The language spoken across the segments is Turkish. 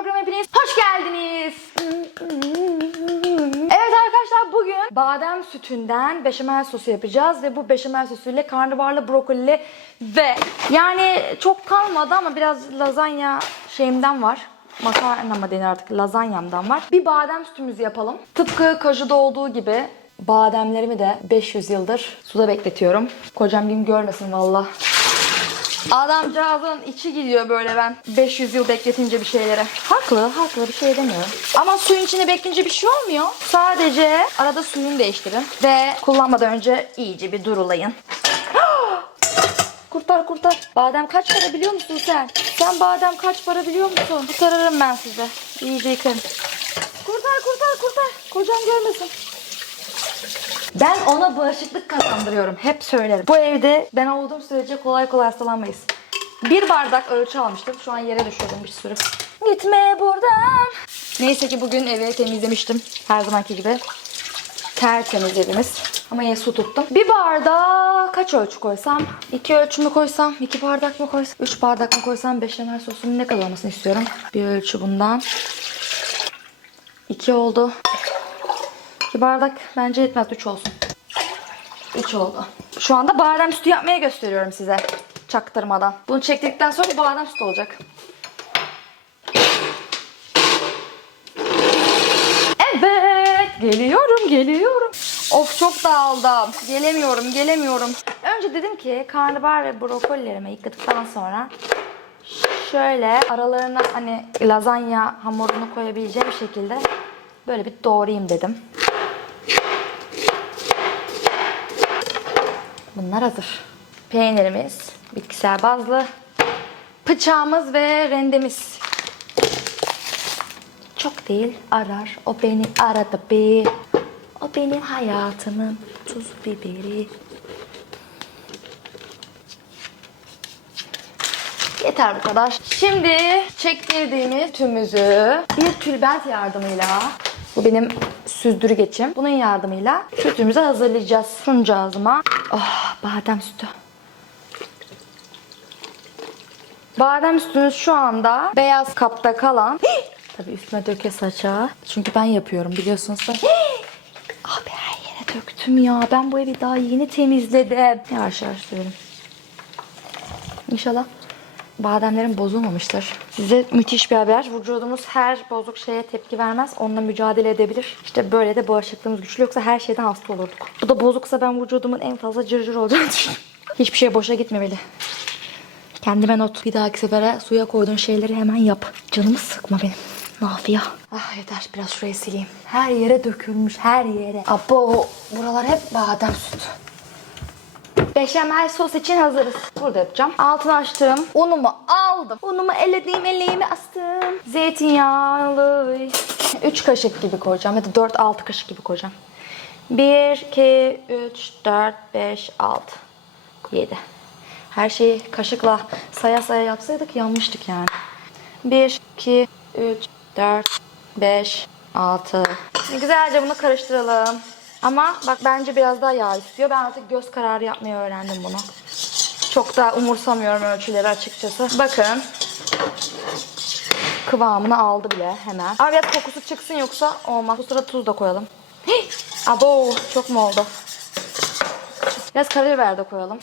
programa hepiniz hoş geldiniz. Evet arkadaşlar bugün badem sütünden beşamel sosu yapacağız ve bu beşamel sosuyla karnabaharlı brokolili ve yani çok kalmadı ama biraz lazanya şeyimden var. Makarna mı denir artık lazanyamdan var. Bir badem sütümüzü yapalım. Tıpkı kajuda olduğu gibi bademlerimi de 500 yıldır suda bekletiyorum. Kocam gün görmesin valla. Adamcağızın içi gidiyor böyle ben 500 yıl bekletince bir şeylere. Haklı, haklı bir şey demiyorum. Ama suyun içinde bekleyince bir şey olmuyor. Sadece arada suyunu değiştirin ve kullanmadan önce iyice bir durulayın. kurtar kurtar. Badem kaç para biliyor musun sen? Sen badem kaç para biliyor musun? Kurtarırım ben size. İyice yıkayın. Kurtar kurtar kurtar. Kocam görmesin. Ben ona bağışıklık kazandırıyorum. Hep söylerim. Bu evde ben olduğum sürece kolay kolay hastalanmayız. Bir bardak ölçü almıştım. Şu an yere düşürdüm bir sürü. Gitme buradan. Neyse ki bugün evi temizlemiştim. Her zamanki gibi. Tertemiz evimiz. Ama yine su tuttum. Bir bardağa kaç ölçü koysam? İki ölçü mü koysam? iki bardak mı koysam? Üç bardak mı koysam? Beşamel sosunun ne kadar olmasını istiyorum. Bir ölçü bundan. İki oldu. İki bardak bence yetmez. Üç olsun. Üç oldu. Şu anda badem sütü yapmaya gösteriyorum size. Çaktırmadan. Bunu çektikten sonra badem sütü olacak. Evet. Geliyorum, geliyorum. Of çok dağıldım. Gelemiyorum, gelemiyorum. Önce dedim ki karnabahar ve brokollerimi yıkadıktan sonra şöyle aralarına hani lazanya hamurunu koyabileceğim şekilde böyle bir doğrayayım dedim. Bunlar hazır. Peynirimiz, bitkisel bazlı, bıçağımız ve rendemiz. Çok değil, arar. O beni aradı bir. O benim hayatımın tuz biberi. Yeter bu kadar. Şimdi çektirdiğimiz tümümüzü bir tülbent yardımıyla bu benim süzdürü geçim. Bunun yardımıyla sütümüzü hazırlayacağız. Suncağızıma. Oh badem sütü. Badem sütümüz şu anda beyaz kapta kalan. Tabii üstüme döke saça. Çünkü ben yapıyorum biliyorsunuz. Abi her yere döktüm ya. Ben bu evi daha yeni temizledim. Yavaş yavaş sürelim. İnşallah bademlerim bozulmamıştır. Size müthiş bir haber. Vücudumuz her bozuk şeye tepki vermez. Onunla mücadele edebilir. İşte böyle de bağışıklığımız güçlü. Yoksa her şeyden hasta olurduk. Bu da bozuksa ben vücudumun en fazla cırcır olacağını düşünüyorum. Hiçbir şey boşa gitmemeli. Kendime not. Bir dahaki sefere suya koyduğun şeyleri hemen yap. Canımı sıkma benim. Nafia. Ah yeter biraz şurayı sileyim. Her yere dökülmüş her yere. Abo buralar hep badem sütü. Beşamel sos için hazırız. Burada yapacağım. Altını açtım. Unumu aldım. Unumu elediğim eleğimi astım. Zeytinyağlı. 3 kaşık gibi koyacağım. Ya da 4-6 kaşık gibi koyacağım. 1, 2, 3, 4, 5, 6, 7. Her şeyi kaşıkla saya saya yapsaydık yanmıştık yani. 1, 2, 3, 4, 5, 6. Güzelce bunu karıştıralım. Ama bak bence biraz daha yağ istiyor. Ben artık göz kararı yapmayı öğrendim bunu. Çok da umursamıyorum ölçüleri açıkçası. Bakın. Kıvamını aldı bile hemen. Ama biraz kokusu çıksın yoksa olmaz. Bu sırada tuz da koyalım. Hii! Abo çok mu oldu? Biraz karabiber de koyalım.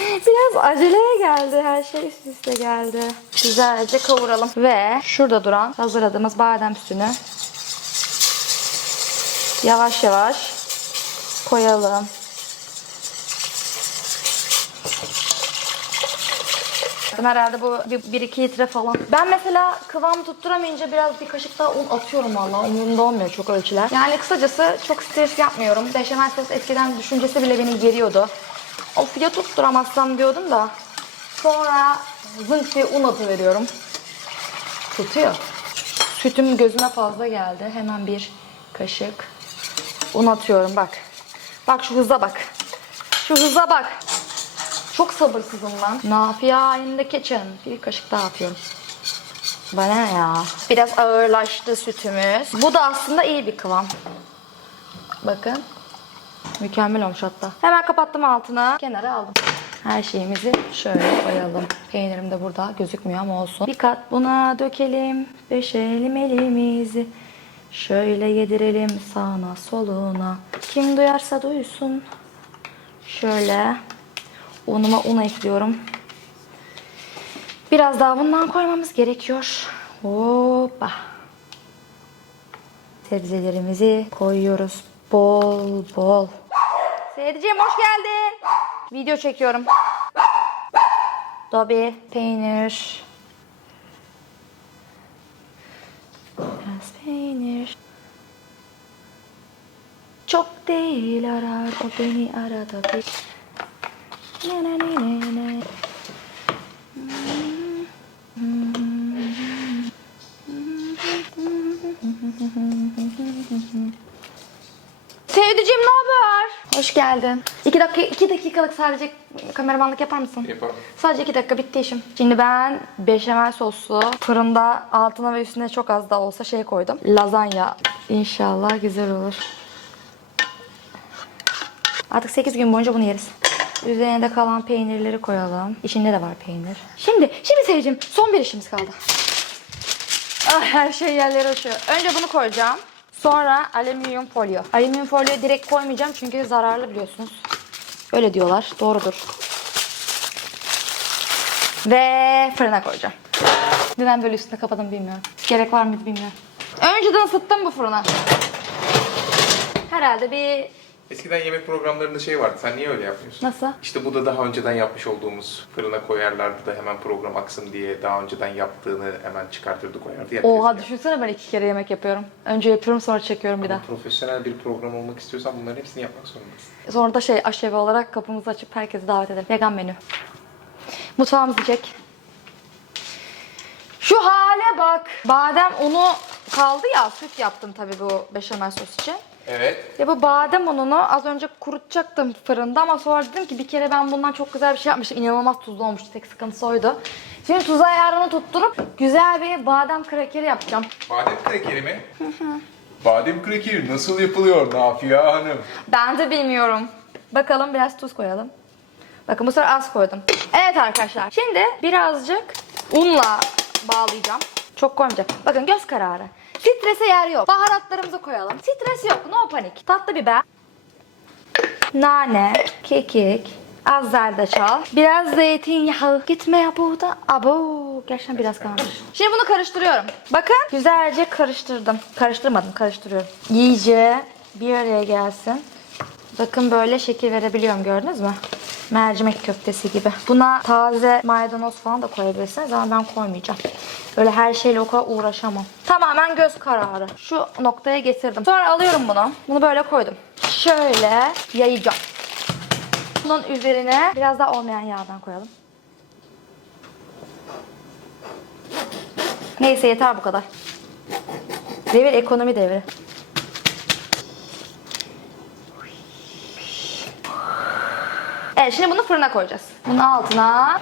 Biraz aceleye geldi. Her şey üst üste geldi. Güzelce kavuralım. Ve şurada duran hazırladığımız badem sütünü yavaş yavaş koyalım. Herhalde bu 1-2 litre falan. Ben mesela kıvam tutturamayınca biraz bir kaşık daha un atıyorum valla. Umurumda olmuyor çok ölçüler. Yani kısacası çok stres yapmıyorum. Beşamel sos eskiden düşüncesi bile beni geriyordu. Of ya tutturamazsam diyordum da. Sonra zınk diye un atıveriyorum. Tutuyor. Sütüm gözüme fazla geldi. Hemen bir kaşık un atıyorum bak. Bak şu hıza bak. Şu hıza bak. Çok sabırsızım ben. Nafia in the kitchen. Bir kaşık daha atıyorum. Bana ya? Biraz ağırlaştı sütümüz. Bu da aslında iyi bir kıvam. Bakın. Mükemmel olmuş hatta. Hemen kapattım altını. Kenara aldım. Her şeyimizi şöyle koyalım. Peynirim de burada gözükmüyor ama olsun. Bir kat buna dökelim. Beşelim elimizi. Şöyle yedirelim sağına soluna. Kim duyarsa duysun. Şöyle unuma un ekliyorum. Biraz daha bundan koymamız gerekiyor. Hoppa. Sebzelerimizi koyuyoruz bol bol. Seyircim hoş geldin. Video çekiyorum. Dobi, peynir. Biraz peynir. Çok değil arar o beni arada bir. Ne ne ne ne ne. Sevdicim ne haber? Hoş geldin. İki dakika, iki dakikalık sadece kameramanlık yapar mısın? Yaparım. Sadece iki dakika bitti işim. Şimdi ben beşamel soslu fırında altına ve üstüne çok az da olsa şey koydum. Lazanya. İnşallah güzel olur. Artık 8 gün boyunca bunu yeriz. Üzerine de kalan peynirleri koyalım. İçinde de var peynir. Şimdi, şimdi Sevcim son bir işimiz kaldı. Ah, her şey yerlere uçuyor. Önce bunu koyacağım. Sonra alüminyum folyo. Alüminyum folyoyu direkt koymayacağım çünkü zararlı biliyorsunuz. Öyle diyorlar. Doğrudur. Ve fırına koyacağım. Neden böyle üstüne kapadım bilmiyorum. Gerek var mıydı bilmiyorum. Önceden ısıttım bu fırına. Herhalde bir Eskiden yemek programlarında şey vardı. Sen niye öyle yapmıyorsun? nasıl? İşte bu da daha önceden yapmış olduğumuz fırına koyarlardı da hemen program aksın diye daha önceden yaptığını hemen çıkartırdı koyardı. ya. Oha Biz- düşünsene ben iki kere yemek yapıyorum. Önce yapıyorum sonra çekiyorum bir daha. Ama profesyonel bir program olmak istiyorsan bunların hepsini yapmak zorundasın. Sonra da şey aşevi olarak kapımızı açıp herkesi davet edelim. Vegan menü. Mutfağımız diyecek. Şu hale bak. Badem unu kaldı ya süt yaptım tabii bu beşamel sos için. Evet. Ya bu badem ununu az önce kurutacaktım fırında ama sonra dedim ki bir kere ben bundan çok güzel bir şey yapmıştım. İnanılmaz tuzlu olmuştu. Tek sıkıntısı oydu. Şimdi tuz ayarını tutturup güzel bir badem krakeri yapacağım. Badem krekeri mi? Badem krekeri nasıl yapılıyor Nafia Hanım? Ben de bilmiyorum. Bakalım biraz tuz koyalım. Bakın bu sefer az koydum. Evet arkadaşlar. Şimdi birazcık unla bağlayacağım. Çok koymayacağım. Bakın göz kararı. Strese yer yok. Baharatlarımızı koyalım. Stres yok. No panik. Tatlı biber. Nane. Kekik. Az zerdeçal. Biraz zeytinyağı. Gitme ya burada. Abo. Gerçekten biraz kalmış. Şimdi bunu karıştırıyorum. Bakın güzelce karıştırdım. Karıştırmadım. Karıştırıyorum. İyice bir araya gelsin. Bakın böyle şekil verebiliyorum gördünüz mü? Mercimek köftesi gibi. Buna taze maydanoz falan da koyabilirsiniz ama ben koymayacağım. Böyle her şeyle o kadar uğraşamam. Tamamen göz kararı. Şu noktaya getirdim. Sonra alıyorum bunu. Bunu böyle koydum. Şöyle yayacağım. Bunun üzerine biraz daha olmayan yağdan koyalım. Neyse yeter bu kadar. Devir ekonomi devri. Evet şimdi bunu fırına koyacağız. Bunun altına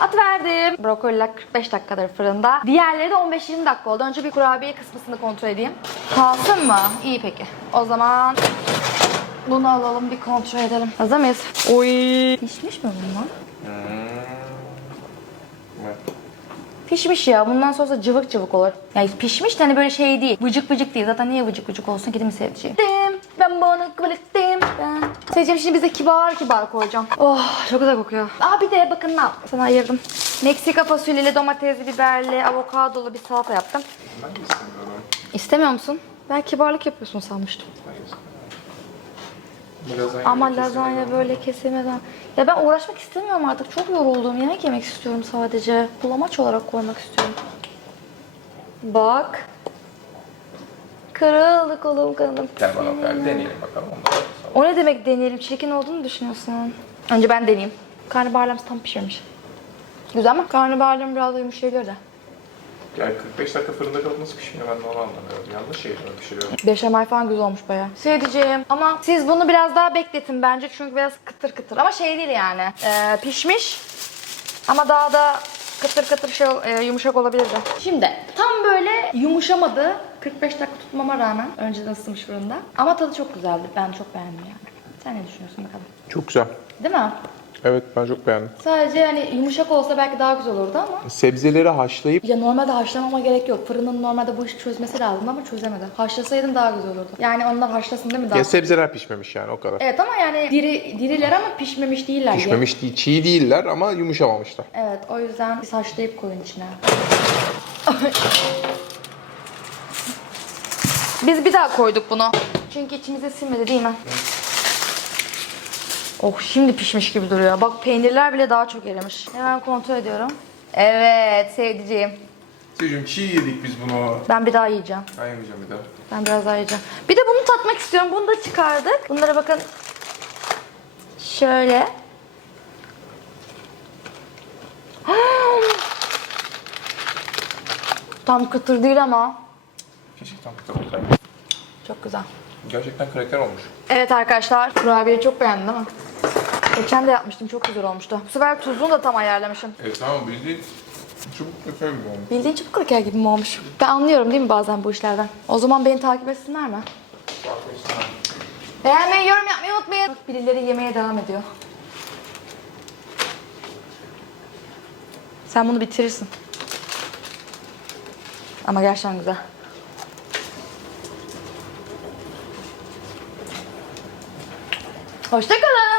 atıverdim. Brokoliler 45 dakikadır fırında. Diğerleri de 15-20 dakika oldu. Önce bir kurabiye kısmını kontrol edeyim. Kalsın mı? İyi peki. O zaman bunu alalım bir kontrol edelim. Hazır mıyız? Oy. Pişmiş mi bunlar? Pişmiş ya. Bundan sonra cıvık cıvık olur. Yani pişmiş de hani böyle şey değil. Vıcık vıcık değil. Zaten niye vıcık vıcık olsun ki değil mi sevdiceğim? Dim, Ben bunu kabul ettim. Ben. Sevdiceğim şimdi bize kibar kibar koyacağım. Oh çok güzel kokuyor. Aa bir de bakın ne yaptım. Sana ayırdım. Meksika fasulyeli, domatesli, biberli, avokadolu bir salata yaptım. Ben de istemiyorum. İstemiyor musun? Ben kibarlık yapıyorsun sanmıştım. Lazanya Ama lazanya böyle kesilmeden. Ya ben uğraşmak istemiyorum artık. Çok yoruldum. Yemek yemek istiyorum sadece. Bulamaç olarak koymak istiyorum. Bak. Kırıldı kolum kanadım. Sen bana ver deneyelim bakalım. O ne demek deneyelim? Çirkin olduğunu düşünüyorsun. Önce ben deneyeyim. Karnabaharlarımız tam pişirmiş. Güzel mi? Karnabaharlarım biraz da yumuşayabilir de. Yani 45 dakika fırında kalıp nasıl pişmiyor ben de onu anlamıyorum. Yanlış şey mi pişiriyor? Beşamel falan güzel olmuş bayağı. Şey diyeceğim ama siz bunu biraz daha bekletin bence çünkü biraz kıtır kıtır. Ama şey değil yani. Ee, pişmiş ama daha da kıtır kıtır şey e, yumuşak olabilirdi. Şimdi tam böyle yumuşamadı. 45 dakika tutmama rağmen önceden ısıtmış fırında. Ama tadı çok güzeldi. Ben çok beğendim yani. Sen ne düşünüyorsun bakalım? Çok güzel. Değil mi? Evet ben çok beğendim. Sadece hani yumuşak olsa belki daha güzel olurdu ama. Sebzeleri haşlayıp Ya normalde haşlamama gerek yok. Fırının normalde bu işi çözmesi lazım ama çözemedi. Haşlasaydım daha güzel olurdu. Yani onlar haşlasın değil mi daha? ya sebzeler pişmemiş yani o kadar. Evet ama yani diri, diriler ama pişmemiş değiller. Pişmemiş değil, çiğ değiller ama yumuşamamışlar. Evet o yüzden biz haşlayıp koyun içine. Biz bir daha koyduk bunu. Çünkü içimize sinmedi değil mi? Oh şimdi pişmiş gibi duruyor. Bak peynirler bile daha çok erimiş. Hemen kontrol ediyorum. Evet sevdiceğim. Çocuğum çiğ yedik biz bunu. Ben bir daha yiyeceğim. Ben yemeyeceğim bir daha. Ben biraz daha yiyeceğim. Bir de bunu tatmak istiyorum. Bunu da çıkardık. Bunlara bakın. Şöyle. Tam kıtır değil ama Gerçekten kıtır olsaydı. çok güzel. Gerçekten kraker olmuş. Evet arkadaşlar, kurabiyeyi çok beğendin değil mi? Geçen de yapmıştım, çok güzel olmuştu. Bu sefer tuzunu da tam ayarlamışım. Evet tamam bildiğin çubuk kraker gibi olmuş. Bildiğin çubuk kraker gibi mi olmuş? Ben anlıyorum değil mi bazen bu işlerden? O zaman beni takip etsinler mi? Beğenmeyi, yorum yapmayı unutmayın. Birileri yemeye devam ediyor. Sen bunu bitirirsin. Ama gerçekten güzel. Hoşçakalın.